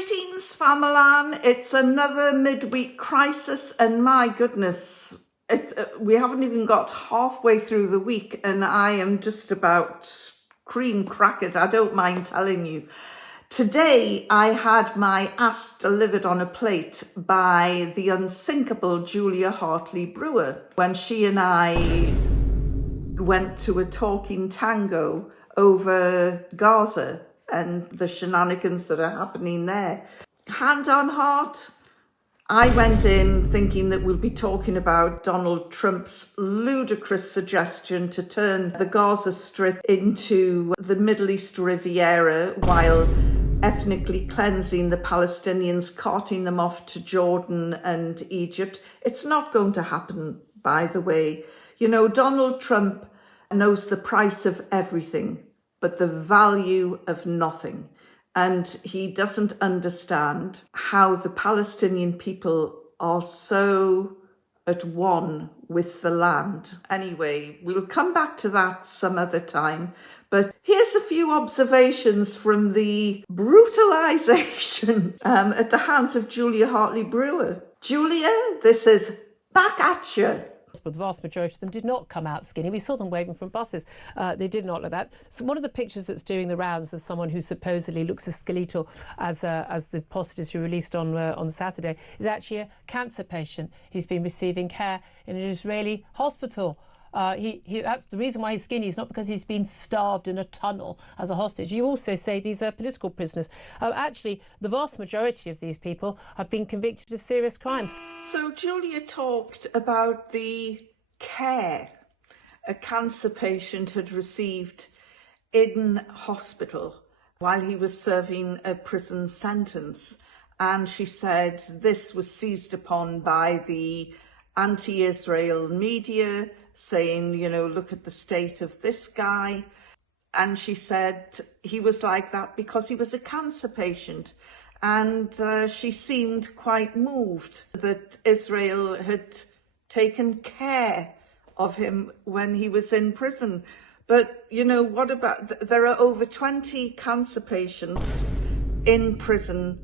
Greetings, Famalan. It's another midweek crisis, and my goodness, we haven't even got halfway through the week, and I am just about cream crackered. I don't mind telling you. Today, I had my ass delivered on a plate by the unsinkable Julia Hartley Brewer when she and I went to a talking tango over Gaza and the shenanigans that are happening there. Hand on heart, I went in thinking that we'll be talking about Donald Trump's ludicrous suggestion to turn the Gaza Strip into the Middle East Riviera while ethnically cleansing the Palestinians, carting them off to Jordan and Egypt. It's not going to happen, by the way. You know, Donald Trump knows the price of everything, but the value of nothing. And he doesn't understand how the Palestinian people are so at one with the land. Anyway, we'll come back to that some other time. But here's a few observations from the brutalization at the hands of Julia Hartley Brewer. Julia, this is back at you. But the vast majority of them did not come out skinny. We saw them waving from buses. They did not like that. So one of the pictures that's doing the rounds of someone who supposedly looks as skeletal as the posters who released on Saturday is actually a cancer patient. He's been receiving care in an Israeli hospital. That's the reason why he's skinny. It's not because he's been starved in a tunnel as a hostage. You also say these are political prisoners. Actually, the vast majority of these people have been convicted of serious crimes. So Julia talked about the care a cancer patient had received in hospital while he was serving a prison sentence. And she said this was seized upon by the anti-Israel media, saying, you know, look at the state of this guy. And she said he was like that because he was a cancer patient. And she seemed quite moved that Israel had taken care of him when he was in prison. But, you know, what about, there are over 20 cancer patients in prison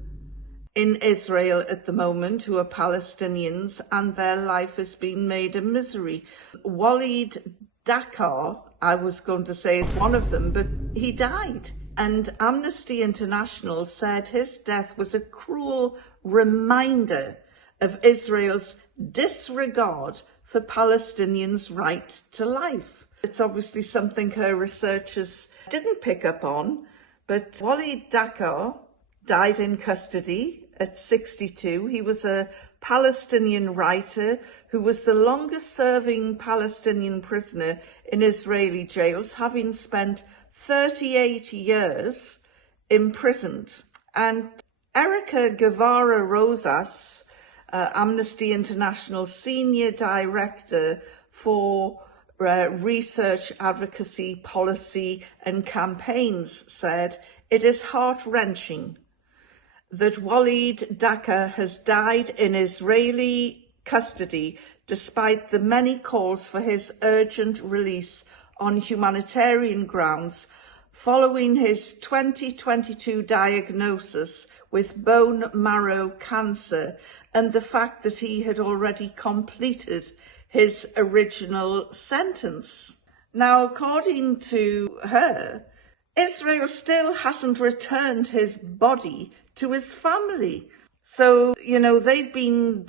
in Israel at the moment who are Palestinians, and their life has been made a misery. Walid Dakar, I was going to say, is one of them, but he died. And Amnesty International said his death was a cruel reminder of Israel's disregard for Palestinians' right to life. It's obviously something her researchers didn't pick up on, but Walid Dakar died in custody at 62. He was a Palestinian writer who was the longest serving Palestinian prisoner in Israeli jails, having spent 38 years imprisoned. And Erica Guevara Rosas, Amnesty International Senior Director for Research, Advocacy, Policy and Campaigns, said, "It is heart-wrenching that Walid Dakar has died in Israeli custody despite the many calls for his urgent release on humanitarian grounds following his 2022 diagnosis with bone marrow cancer and the fact that he had already completed his original sentence." Now, according to her, Israel still hasn't returned his body to his family. So, you know, they've been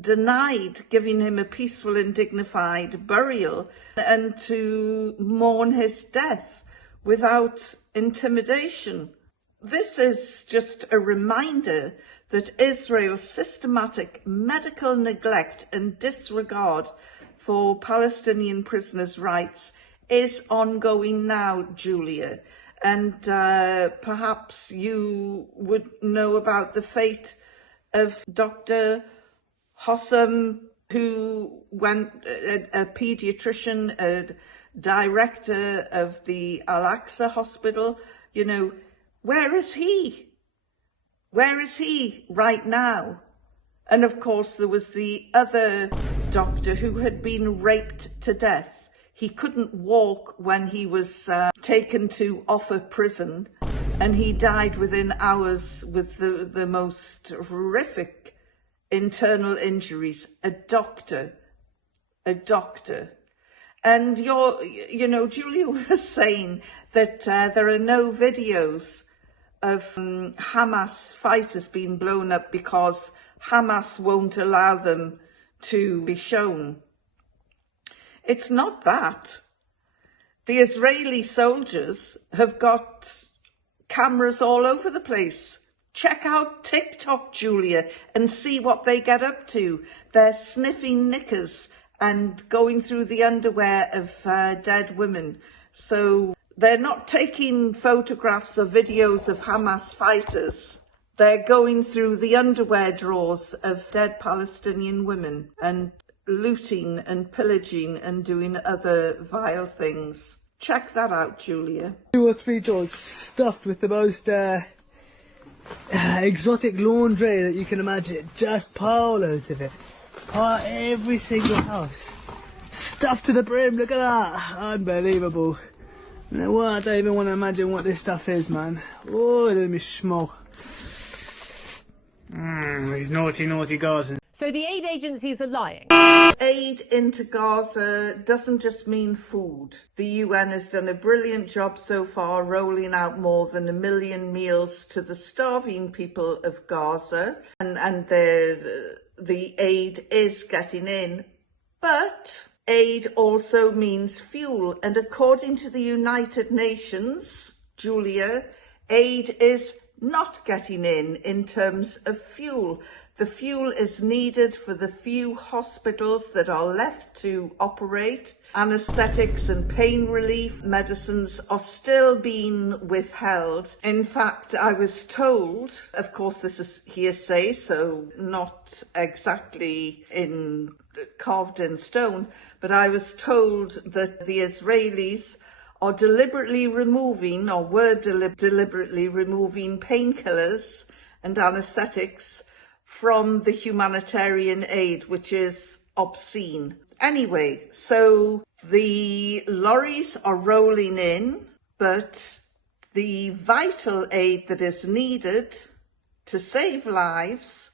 denied giving him a peaceful and dignified burial and to mourn his death without intimidation. This is just a reminder that Israel's systematic medical neglect and disregard for Palestinian prisoners' rights is ongoing now, Julia. And perhaps you would know about the fate of Dr. Hossam, who went, a paediatrician, a director of the Al-Aqsa Hospital. You know, where is he? Where is he right now? And of course, there was the other doctor who had been raped to death. He couldn't walk when he was taken to Offa prison, and he died within hours with the most horrific internal injuries. A doctor. And Julia was saying that there are no videos of Hamas fighters being blown up because Hamas won't allow them to be shown. It's not that. The Israeli soldiers have got cameras all over the place. Check out TikTok, Julia, and see what they get up to. They're sniffing knickers and going through the underwear of dead women. So they're not taking photographs or videos of Hamas fighters. They're going through the underwear drawers of dead Palestinian women and looting and pillaging and doing other vile things. Check that out, Julia. 2 or 3 drawers stuffed with the most exotic laundry that you can imagine. Just pile loads of it. Every single house. Stuffed to the brim, look at that. Unbelievable. You know what? I don't even want to imagine what this stuff is, man. Oh, let me smell. These naughty Gazans. So the aid agencies are lying. Aid into Gaza doesn't just mean food. The UN has done a brilliant job so far, rolling out more than 1 million meals to the starving people of Gaza, and the aid is getting in. But aid also means fuel, and according to the United Nations, Julia, aid is not getting in terms of fuel. The fuel is needed for the few hospitals that are left to operate. Anaesthetics and pain relief medicines are still being withheld. In fact, I was told, of course this is hearsay, so not exactly carved in stone, but I was told that the Israelis are deliberately removing, or were deliberately removing, painkillers and anaesthetics from the humanitarian aid, which is obscene. Anyway, so the lorries are rolling in, but the vital aid that is needed to save lives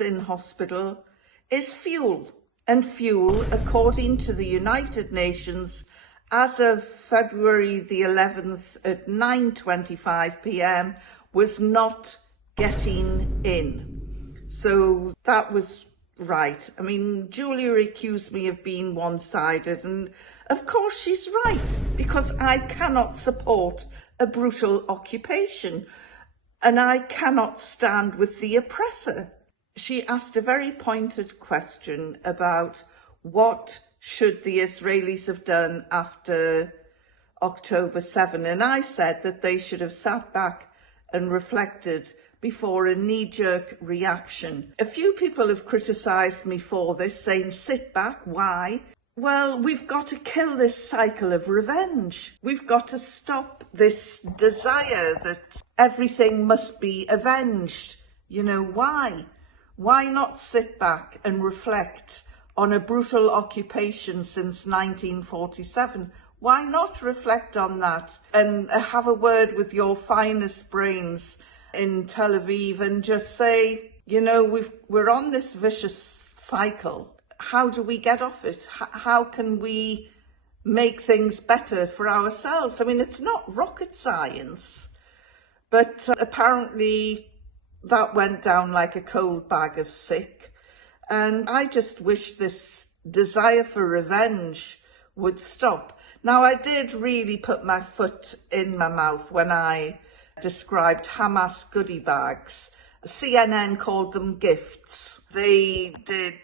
in hospital, is fuel. And fuel, according to the United Nations, as of February the 11th at 9:25 p.m, was not getting in. So that was right. I mean, Julia accused me of being one-sided, and of course she's right, because I cannot support a brutal occupation, and I cannot stand with the oppressor. She asked a very pointed question about what should the Israelis have done after October 7, and I said that they should have sat back and reflected before a knee-jerk reaction. A few people have criticised me for this, saying, sit back, why? Well, we've got to kill this cycle of revenge. We've got to stop this desire that everything must be avenged. You know, why? Why not sit back and reflect on a brutal occupation since 1947? Why not reflect on that and have a word with your finest brains in Tel Aviv and just say, you know, we're on this vicious cycle. How do we get off it? How can we make things better for ourselves? I mean, it's not rocket science, but apparently that went down like a cold bag of sick. And I just wish this desire for revenge would stop. Now, I did really put my foot in my mouth when I described Hamas goodie bags. CNN called them gifts. They did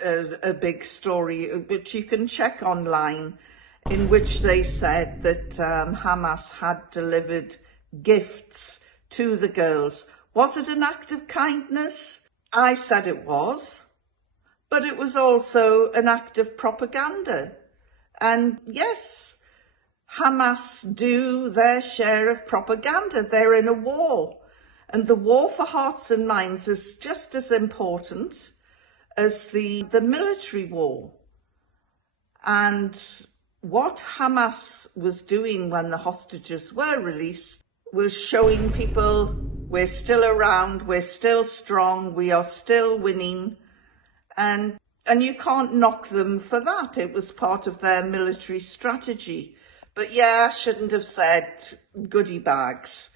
a big story, which you can check online, in which they said that Hamas had delivered gifts to the girls. Was it an act of kindness? I said it was, but it was also an act of propaganda. And yes, Hamas do their share of propaganda. They're in a war, and the war for hearts and minds is just as important as the military war. And what Hamas was doing when the hostages were released was showing people we're still around, we're still strong, we are still winning, and you can't knock them for that. It was part of their military strategy. But yeah, I shouldn't have said goodie bags.